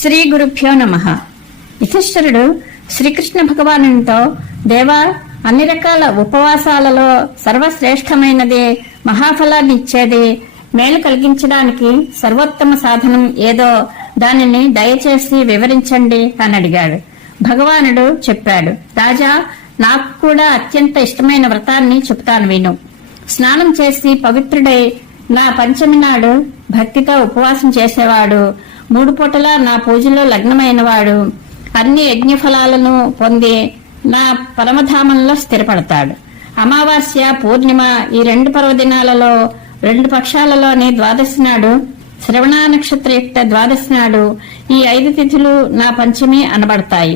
శ్రీ గురుభ్యో నమ. యుధిష్ఠరుడు శ్రీకృష్ణ భగవానునితో దేవా అన్ని రకాల ఉపవాసాలలో సర్వశ్రేష్టమైనది మహాఫలాన్ని ఇచ్చేది మేలు కలిగించడానికి సర్వోత్తమ సాధనం ఏదో దానిని దయచేసి వివరించండి అని అడిగాడు. భగవానుడు చెప్పాడు రాజా నాకు కూడా అత్యంత ఇష్టమైన వ్రతాన్ని చెప్తాను విను. స్నానం చేసి పవిత్రుడై నా పంచమి నాడు భక్తితో ఉపవాసం చేసేవాడు. మూడు పూటలా నా పూజలో లగ్నమైనవాడు. అన్ని యజ్ఞఫలాలను పొంది నా పరమధామంలో స్థిరపడతాడు. అమావాస్య పూర్ణిమ ఈ రెండు పర్వదినాలలో రెండు పక్షాలలోని ద్వాదశి నాడు శ్రవణ నక్షత్రయుక్త ద్వాదశి నాడు ఈ ఐదు తిథులు నా పంచమి అనబడతాయి.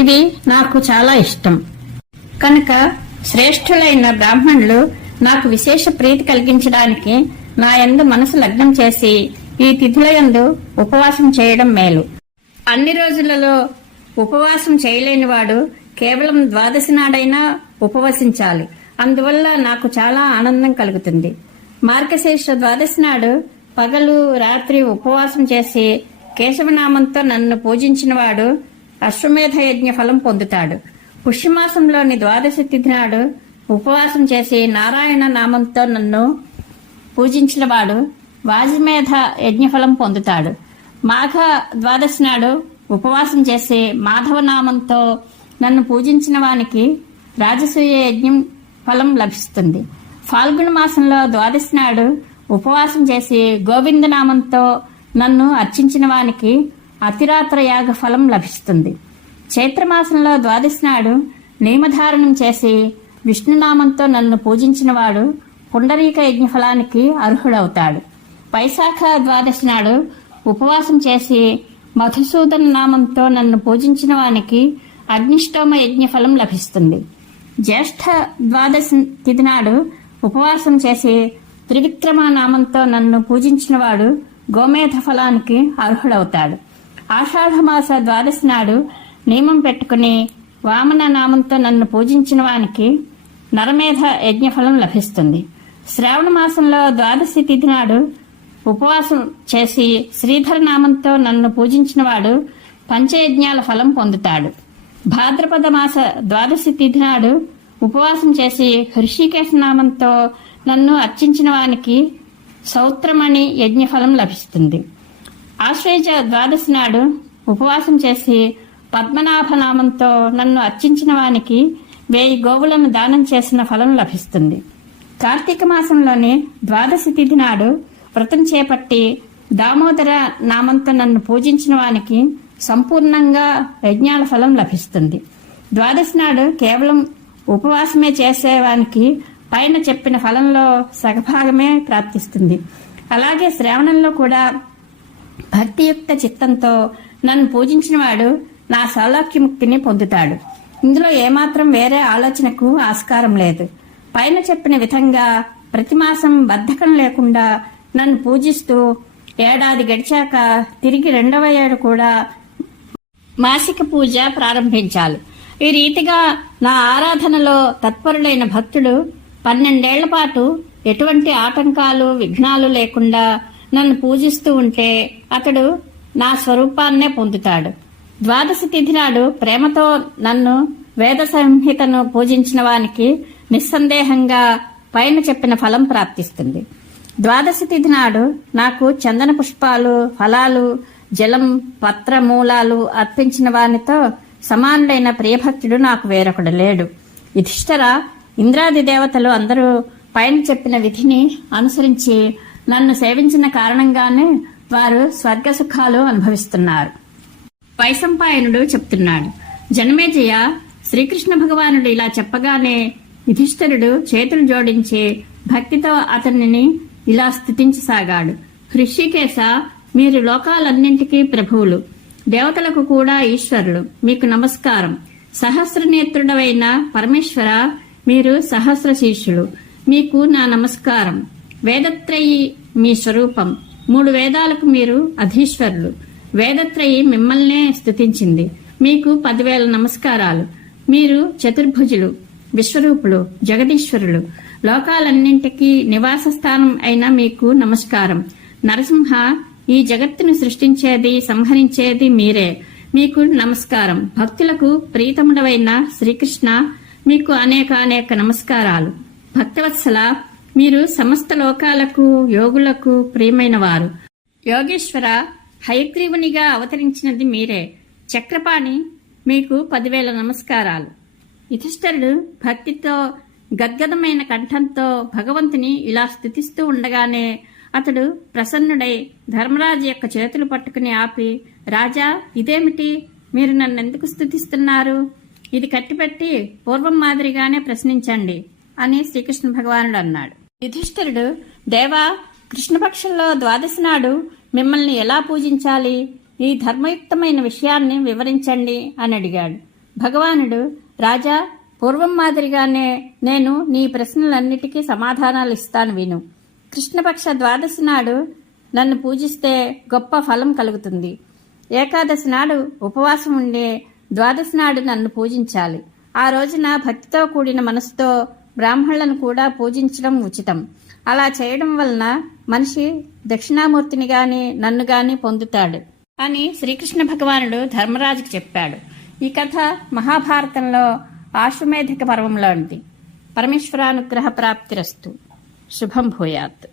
ఇవి నాకు చాలా ఇష్టం. కనుక శ్రేష్ఠులైన బ్రాహ్మణులు నాకు విశేష ప్రీతి కలిగించడానికి నా యందు మనసు లగ్నం చేసి ఈ తిథులయందు ఉపవాసం చేయడం మేలు. అన్ని రోజులలో ఉపవాసం చేయలేని వాడు కేవలం ద్వాదశి నాడైనా ఉపవసించాలి. అందువల్ల నాకు చాలా ఆనందం కలుగుతుంది. మార్గశీర్ష ద్వాదశి నాడు పగలు రాత్రి ఉపవాసం చేసి కేశవనామంతో నన్ను పూజించిన వాడు అశ్వమేధ యజ్ఞ ఫలం పొందుతాడు. పుష్యమాసంలోని ద్వాదశి తిథి నాడు ఉపవాసం చేసి నారాయణ నామంతో నన్ను పూజించిన వాడు వాజిమేధ యజ్ఞఫలం పొందుతాడు. మాఘ ద్వాదశి నాడు ఉపవాసం చేసి మాధవ నామంతో నన్ను పూజించిన వానికి రాజసూయ యజ్ఞం ఫలం లభిస్తుంది. ఫాల్గుణ మాసంలో ద్వాదశి నాడు ఉపవాసం చేసి గోవింద నామంతో నన్ను అర్చించిన వానికి అతిరాత్ర యాగ ఫలం లభిస్తుంది. చైత్రమాసంలో ద్వాదశి నాడు నియమధారణం చేసి విష్ణునామంతో నన్ను పూజించిన వాడు పుండరీక యజ్ఞ ఫలానికి అర్హుడవుతాడు. వైశాఖ ద్వాదశి నాడు ఉపవాసం చేసి మధుసూదన నామంతో నన్ను పూజించిన వానికి అగ్నిష్టోమ యజ్ఞ ఫలం లభిస్తుంది. జ్యేష్ఠ ద్వాదశి తిథి నాడు ఉపవాసం చేసి త్రివిక్రమ నామంతో నన్ను పూజించిన వాడు గోమేధ ఫలానికి అర్హుడవుతాడు. ఆషాఢమాస ద్వాదశి నాడు నియమం పెట్టుకుని వామన నామంతో నన్ను పూజించిన వానికి నరమేధ యజ్ఞఫలం లభిస్తుంది. శ్రావణ మాసంలో ద్వాదశి తిథి నాడు ఉపవాసం చేసి శ్రీధర నామంతో నన్ను పూజించిన వాడు పంచయజ్ఞాల ఫలం పొందుతాడు. భాద్రపద మాస ద్వాదశి తిథి నాడు ఉపవాసం చేసి హృషికేశ నామంతో నన్ను అర్చించిన వానికి సౌత్రమణి యజ్ఞఫలం లభిస్తుంది. ఆశ్వేజ ద్వాదశి నాడు ఉపవాసం చేసి పద్మనాభ నామంతో నన్ను అర్చించిన వానికి వేయి గోవులను దానం చేసిన ఫలం లభిస్తుంది. కార్తీక మాసంలోని ద్వాదశి తిథి నాడు వ్రతం చేపట్టి దామోదర నామంతో నన్ను పూజించిన వానికి సంపూర్ణంగా యజ్ఞాల ఫలం లభిస్తుంది. ద్వాదశి నాడు కేవలం ఉపవాసమే చేసేవానికి పైన చెప్పిన ఫలంలో సగభాగమే ప్రాప్తిస్తుంది. అలాగే శ్రావణంలో కూడా భక్తియుక్త చిత్తంతో నన్ను పూజించిన వాడు నా సౌలభ్యముక్తిని పొందుతాడు. ఇందులో ఏమాత్రం వేరే ఆలోచనకు ఆస్కారం లేదు. పైన చెప్పిన విధంగా ప్రతి మాసం బద్ధకం లేకుండా నన్ను పూజిస్తూ ఏడాది గడిచాక తిరిగి రెండవ ఏడు కూడా మాసిక పూజ ప్రారంభించాలి. ఈ రీతిగా నా ఆరాధనలో తత్పరుడైన భక్తుడు పన్నెండేళ్ళ పాటు ఎటువంటి ఆటంకాలు విఘ్నాలు లేకుండా నన్ను పూజిస్తూ ఉంటే అతడు నా స్వరూపాన్నే పొందుతాడు. ద్వాదశి తిథి నాడు ప్రేమతో నన్ను వేద సంహితను పూజించిన వానికి నిస్సందేహంగా పైన చెప్పిన ఫలం ప్రాప్తిస్తుంది. ద్వాదశి తిథి నాడు నాకు చందన పుష్పాలు ఫలాలు జలం పత్ర మూలాలు అర్పించిన వానితో సమానుడైన ప్రియభక్తుడు నాకు వేరొకడు లేడు. యుధిష్ఠర ఇంద్రాది దేవతలు అందరూ పైన చెప్పిన విధిని అనుసరించి నన్ను సేవించిన కారణంగానే వారు స్వర్గ సుఖాలు అనుభవిస్తున్నారు. వైశంపాయనుడు చెప్తున్నాడు జనమేజయ శ్రీకృష్ణ భగవానుడు ఇలా చెప్పగానే యుధిష్ఠరుడు చేతులు జోడించి భక్తితో అతనిని ఇలా స్థుతించసాగాడు. హృషికేశ మీరు లోకాలన్నింటికీ ప్రభువులు. దేవతలకు కూడా ఈశ్వరులు. మీకు నమస్కారం. సహస్రనేత్రుడవైన పరమేశ్వర మీరు సహస్ర శీర్షులు మీకు నా నమస్కారం. వేదత్రయి మీ స్వరూపం. మూడు వేదాలకు మీరు అధీశ్వరులు. వేదత్రయి మిమ్మల్నే స్థుతించింది. మీకు పదివేల నమస్కారాలు. మీరు చతుర్భుజులు. విశ్వరూపులు జగదీశ్వరులు. లోకాలన్నింటికీ నివాస స్థానం అయిన మీకు నమస్కారం. నరసింహ ఈ జగత్తును సృష్టించేది సంహరించేది మీరే. మీకు నమస్కారం. భక్తులకు ప్రీతముడవైన శ్రీకృష్ణ మీకు అనేక అనేక నమస్కారాలు. భక్తవత్సల మీరు సమస్త లోకాలకు యోగులకు ప్రియమైన వారు యోగేశ్వర హయగ్రీవునిగా అవతరించినది మీరే. చక్రపాణి మీకు పదివేల నమస్కారాలు. యుధిష్ఠరుడు భక్తితో గద్గదమైన కంఠంతో భగవంతుని ఇలా స్థుతిస్తూ ఉండగానే అతడు ప్రసన్నుడై ధర్మరాజు యొక్క చేతులు పట్టుకుని ఆపి రాజా ఇదేమిటి? మీరు నన్ను ఎందుకు స్థుతిస్తున్నారు ఇది కట్టిపెట్టి పూర్వం మాదిరిగానే ప్రశ్నించండి అని శ్రీకృష్ణ భగవానుడు అన్నాడు. యుధిష్ఠిరుడు దేవా కృష్ణపక్షంలో ద్వాదశి నాడు మిమ్మల్ని ఎలా పూజించాలి? ఈ ధర్మయుక్తమైన విషయాన్ని వివరించండి అని అడిగాడు. భగవానుడు రాజా పూర్వం మాదిరిగానే నేను నీ ప్రశ్నలన్నిటికీ సమాధానాలు ఇస్తాను విను. కృష్ణపక్ష ద్వాదశి నాడు నన్ను పూజిస్తే గొప్ప ఫలం కలుగుతుంది. ఏకాదశి నాడు ఉపవాసం ఉండే ద్వాదశి నాడు నన్ను పూజించాలి. ఆ రోజున భక్తితో కూడిన మనసుతో బ్రాహ్మణులను కూడా పూజించడం ఉచితం. అలా చేయడం వలన మనిషి దక్షిణామూర్తిని గాని నన్ను గాని పొందుతాడు అని శ్రీకృష్ణ భగవానుడు ధర్మరాజుకు చెప్పాడు. ఈ కథ మహాభారతంలో ఆశ్వమేధిక పర్వంలోనిది పరమేశ్వరానుగ్రహ ప్రాప్తిరస్తు శుభం భూయాత్.